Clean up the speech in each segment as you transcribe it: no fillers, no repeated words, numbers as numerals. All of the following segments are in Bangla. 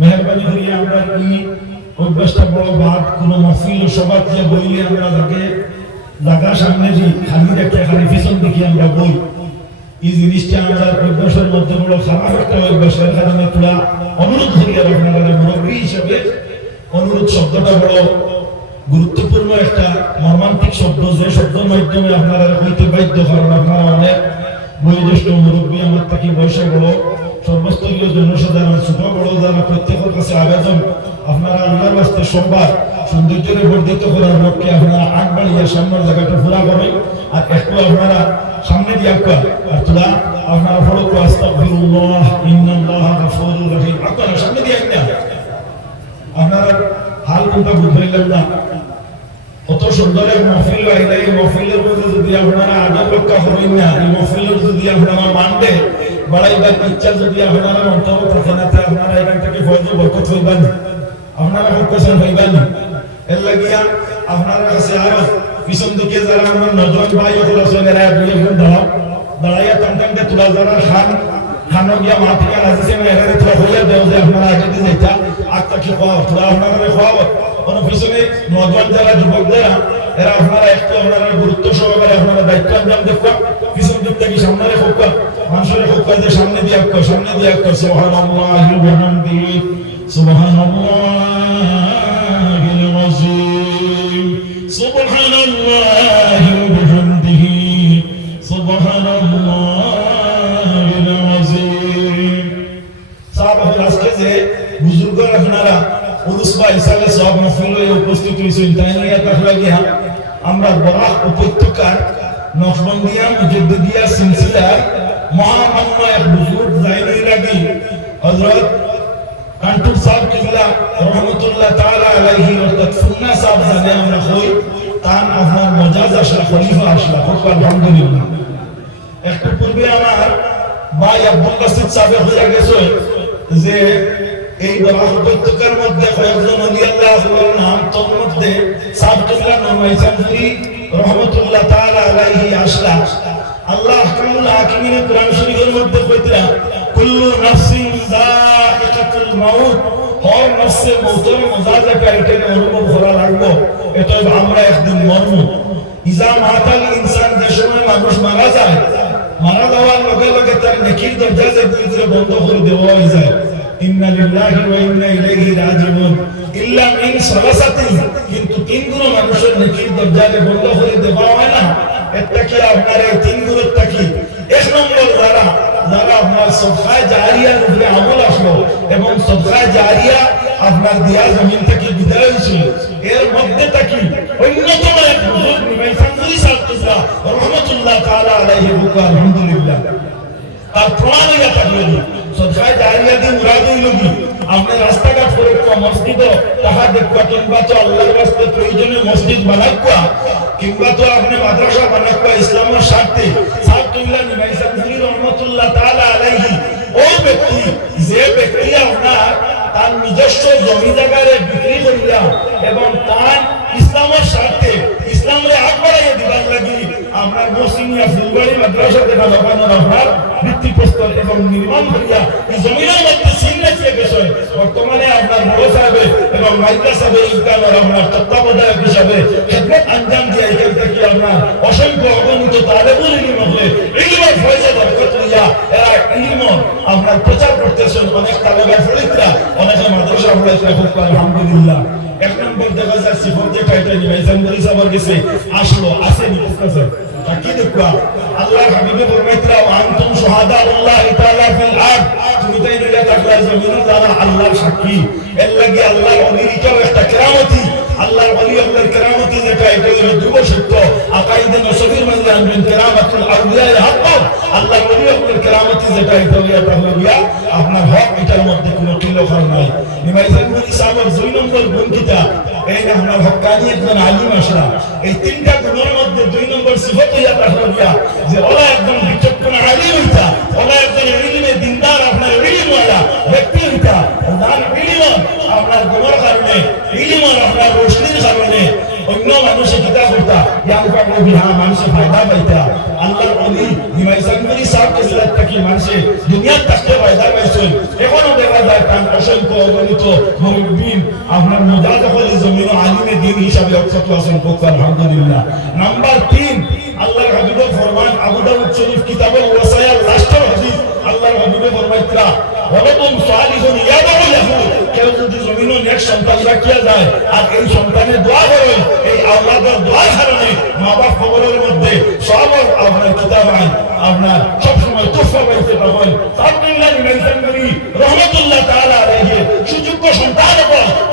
মেহরবানি করিয়া আমরা কি অভ্যাসটা বড় বাদ কোনো মাহফিল সভা যে বইলে আমরা তাকে জায়গা সামনে যে খালি রেখে খালি পিছন দেখি আমরা বই, এই জিনিসটা আমরা অভ্যাসের মধ্যে বড় খারাপ একটা অভ্যাসের কারণে তোরা অনুরোধ করি আর আপনারা মুরব্বী হিসেবে অনুরোধ শব্দটা বড় গুরুত্বপূর্ণ একটা মর্মান্তিক শব্দ, যে শব্দের মাধ্যমে আপনারা হইতে বাধ্য, কারণ আপনারা অনেক বয়োজ্যেষ্ঠ মুরব্বী, আমার থেকে বয়সে বড়, সর্বস্তরীয় জনসাধারণ, ছোট বড় যারা, প্রত্যেকের কাছে আবেদন আপনারা আল্লাহর রাস্তায় সোমবার সৌন্দর্যের বর্ধিত করার লক্ষ্যে আপনারা আগ বাড়িয়ে সামনের জায়গাটা পুরা করেন আর একটু আপনারা সামনে দিয়ে আর তোরা আপনারা ফলো করে আস্তাগফিরুল্লাহ ইন্নাল্লাহা গাফুরুর রহিম, আপনারা সামনে দিয়ে আপনারা হাল কোনটা বুঝাইলেন না। কত সুন্দর এক মাহফিল আইলে, এই মাহফিলের মধ্যে যদি আপনারা আদব রক্ষা করেন না, এই মাহফিলের যদি আপনারা মানবে বাড়াইবার ইচ্ছা যদি আপনারা মন্তব্য থাকেন না, আপনারা এখান থেকে ফয়জ বরকত হইবেন, আপনারা হকসান হইবেন। এর লাগিয়া আপনারা কাছে আরো পিছন দিকে যারা আমার নজর ভাই ওগুলো আছেন, এরা দুই একজন দাঁড়াইয়া টানটানটা তোলা যারা খানো গিয়া মা থেকে আসছে এরা তোলা হইয়া দেও যে আপনারা আগে দিয়ে যাইতা আত্মাকে খাওয়া তোলা আপনারা খাওয়াবো। কোনো পিছনে নজর যারা যুবকদেরা এরা আপনারা একটু আপনারা গুরুত্ব সহকারে আপনারা দায়িত্ব আঞ্জাম দেখুন, পিছন দিক থেকে সামনে রেখা মানুষের রেখা যে সামনে দিয়ে সুবহানাল্লাহি ওয়া বিহামদিহি সুবহানাল্লাহিল আযীম সুবহানাল্লাহি ওয়া বিহামদিহি সুবহানাল্লাহিল আযীম। সাহাবায়ে আজকে যে বুজুর্গরা আপনারা উরুস বা ইসালে সব মাহফিলে উপস্থিত হয়েছেন, তাই নিয়ে লাগিয়া আমরা বরাক উপত্যকার নকশবন্দিয়া মুজাদ্দিদিয়া সিলসিলার মহামান্য এক বুজুর্গ জাইনুল লাগি হযরত কান্টুর সাহেব কিবলা রহমাতুল্লাহ তাআলা আলাইহি অর্থাৎ সুন্নাহ সাহেব জানে আমরা কই তান আপনার মজাজ আসলা খলিফা আসলা হোক আলহামদুলিল্লাহ। একটু পূর্বে আমার ভাই আব্দুল বাসিত সাহেব হয়ে গেছে যে এই বরাক উপত্যকার মধ্যে কয়েকজন ওলি আল্লাহর নাম, তোর মধ্যে সাহেব কিবলা নরমাইসানপুরি রহমাতুল্লাহ তাআলা আলাইহি আসলা। আল্লাহ আহকামুল হাকিমিনের কোরআন শরীফের মধ্যে কইতরা কুল্লু নাফসিন যায়িকাতুল মাউত, হর নফসে মউতের মজা পাইতে অনুভব করা লাগবে, এটা আমরা একদিন মরব। ইজা মাতাল ইনসান, যে সময় মানুষ মারা যায়, মারা যাওয়ার লগে লগে তার নেকির দরজা যে বন্ধ করে দেওয়া হয়ে যায়, ইন্না লিল্লাহি ওয়া ইন্না ইলাইহি রাজিউন ইল্লা মিন সালাসাতিন, কিন্তু তিন গুণ মানুষের নেকির দরজা বন্ধ করে দেওয়া হয় না। এটা কি আপনার এই তিন গুণটা কি? এক নম্বর যারা আপনার সদকায়ে জারিয়ার উপরে আমল আসলো এবং সদকায়ে জারিয়া আপনার দিয়া জমিন থেকে বিদায় হয়েছিল, এর মধ্যে থাকি অন্যতম এক বুজুর্গ ইমাম সাহেব রহমাতুল্লাহ তাআলা আলাইহি আলহামদুলিল্লাহ তার প্রমাণ হইয়া থাকলো সদকায়ে জারিয়া দিয়ে মুরাদ হইল কি আপনি রাস্তাঘাট করে মসজিদ তাহা দেখবা, কিংবা তো আল্লাহর রাস্তায় প্রয়োজনে মসজিদ বানাক্কা, কিংবা তো আপনি মাদ্রাসা বানাক্কা ইসলামের স্বার্থে। সাহেব কিবলা নিমাইসানপুরি রহমাতুল্লাহ তাআলা আলাইহি ও ব্যক্তি, যে ব্যক্তি আপনার তার নিজস্ব জমি জায়গারে বিক্রি করিয়া এবং তার ইসলামের স্বার্থে ইসলামে আগ বাড়াইয়া দিবার লাগি আপনার মসজিদিয়া ফুলবাড়ি মাদ্রাসাতে বানানোর আপনার ভিত্তিপ্রস্তর এবং নির্মাণ করিয়া এই জমিনের মধ্যে সিন্নাচিয়ে গেছে। বর্তমানে আপনার বড় সাহেবে এবং মাদ্রাসাবে ইনকামের আপনার তত্ত্বাবধায়ক হিসাবে খেদমত আঞ্জাম দিয়ে এখান থেকে আপনার অসংখ্য অগণিত তালেবুল ইলম হলে ইলমের ফয়জা বরকত লইয়া এরা ইলম আপনার প্রচার করতেছেন। অনেক তালেবা ফরিদরা অনেকে মাদ্রাসা পড়াইছে, খুব আলহামদুলিল্লাহ। এক নম্বর দেখা যায় সিফত যে টাইটেল নিমাইসানপুরি সাহেবের কাছে আসলো আছে নিকটে কি দেখবা আল্লাহর হাবিবে ফরমাইতরা আনতুম শুহাদা আল্লাহি তাআলা ফিল আরদ, তুমি তাই নিলা তাকলা জমিন যারা আল্লাহর সাক্ষী। এর লাগি আল্লাহর ওলিটাও একটা কেরামতি, আল্লাহর ওলি আল্লাহর কেরামতি যেটা এটা হলো যুগ সত্য আকাইদে নসবির মধ্যে আনবেন কেরামতুল আউলিয়ার হক, আল্লাহর ওলি আল্লাহর কেরামতি যেটা এটা হলো আপনার হক, এটার মধ্যে কোনো কিলখার নাই। নিমাইসানপুরি সাহেবের 2 নম্বর গুণ কিতা এই না আপনার হক্কানি একজন আলিম আসরা, এই তিনটা গুণের মধ্যে 2 নম্বর সিফত হইয়া তাহলে যে ওলা একজন বিচক্ষণ আলিম হইতা, ওলা একজন ইলমে দিনদার আপনার ইলমওয়ালা ব্যক্তি হইতা। যার ইলম আপনার গুণের কারণে, ইলম আপনার রোশনির কারণে অন্য মানুষে কিতা করতা ইয়ানফা বিহা মানুষে ফায়দা পাইতা। আল্লাহর ওলি নিমাইসানপুরি সাহেব কে সিলাত কি মানুষে দুনিয়ার থাকতে ফায়দা পাইছেন। এখনো দেখা যায় কারণ অসংখ্য অগণিত মুরিদ্দিন আপনার মুজাহিদ হলে জমিন আলিমে দ্বীন হিসাবে অক্ষত আছেন পক্ষ আলহামদুলিল্লাহ। নাম্বার 3 আল্লাহর হাবিবের ফরমান আবু দাউদ শরীফ কিতাবুল ওয়াসায়া লাস্টের হাদিস আল্লাহর হাবিবে ফরমাইতরা ওয়ালাদুন সালিহুন ইয়াদউ লাহু কেউ যদি জমিনে নেক সন্তান রাখিয়া যায় আর এই সন্তানের দোয়া করে এই আওলাদের দোয়ার কারণে মা বাপ কবরের মধ্যে সব আপনার কিতাব আইন আপনার সব সময় তোফা পাইতে পাবেন। আব্দুল্লাহ বিন মাইসানবুরি রাহমাতুল্লাহ তাআলা আলাইহি সুযোগ্য সন্তান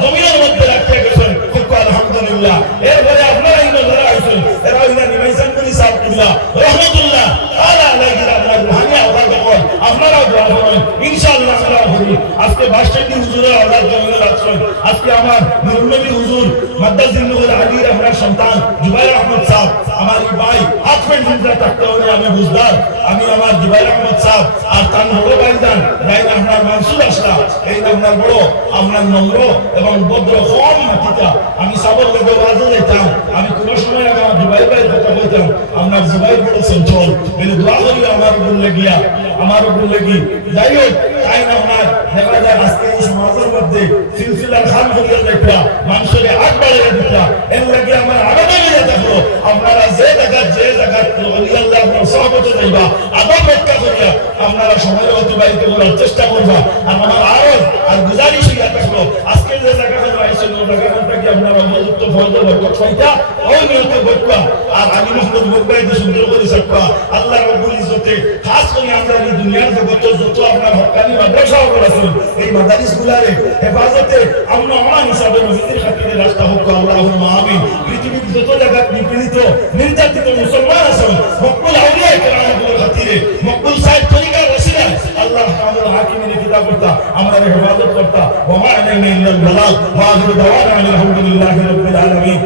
জমিনের মধ্যে রাখিয়া গেছেন পক্ষ আলহামদুলিল্লাহ। এরপরে আপনারা ইনো যারা আইছেন এরা ইনা নিমাইসানবুরি সাহেবুল্লাহ রাহমাতুল্লাহ তাআলা আলাইহি আপনার রুহানি আওলাদ হন আপনারাও দোয়া করেন ইনশাআল্লাহ। সালাম করি আজকে বাসস্ট্যান্ডে হুজুরের আওলাদ জমিনে রাখছেন। আজকে আমার নুরুল নবী হুজুর মাদ্দাজিল্লুল আলীর আপনার সন্তান জুবাইর আহমদ সাহেব আমার ভাই হাতফেন হিজরা থাকতে হলে আমি বুঝদার আমি আমার জুবাইর আহমদ সাহেব আর তার বড় ভাইজান ভাই আপনার মানসুর আসলাম এই আপনার বড় আপনার নম্র এবং ভদ্র কম মাটিটা আমি সাবর লোক বাজে যেতাম আমি কোনো সময় আমার জুবাইর ভাইয়ের কথা বলতাম আপনার জুবাইর বড় চঞ্চল কিন্তু দোয়া করি আমার উপর লেগিয়া আমার উপর লেগি যাই হোক তাই আপনার দেখা যায় আজকে এই সমাজের মধ্যে সিলসিলার খান করিয়া দেখা মানুষের আগ বাড়িয়ে দিতা এর লাগে আমার আবেদন হয়ে থাকলো আপনারা যে জায়গা আল্লাহ আপনার সহবতে যাইবা আদব রক্ষা করিয়া আপনারা সময় অতিবাহিত করার চেষ্টা করবা। আর আমার আরজ আর গুজারিশ হইয়া থাকলো আজকে যে জায়গাখানে আইসেন ওই জায়গাখানটাকে আপনারা উপযুক্ত ফল বরকত পাইতা অনিয়ত বরকত আর আমি মোহাম্মদ বরকত সুন্দর করে সাকবা আল্লাহ রাব্বুল ইজ্জতে খাস করে আমরা এই দুনিয়ার জগতে যত আপনার হক্কানি মাদ্রাসা করেছেন এই মাদারিসগুলারে হেফাজতে আমরা আমান হিসাবে নবীর খাতিরে রাস্তা হোক আল্লাহুম্মা আমিন। পৃথিবীর যত জায়গা নিপীড়িত নির্যাতিত মুসলমান আছেন মকবুল আউলিয়া কেরামতের খাতিরে মকবুল সাহেব তরিকার ওসিলায় আল্লাহ কামুল হাকিমের কিতাব করতা আমরা হেফাজত করতা ওয়া মা আলাইনা ইল্লাল বালাগ ওয়া আখিরু দাওয়ানা আলহামদুলিল্লাহি রাব্বিল আলামিন।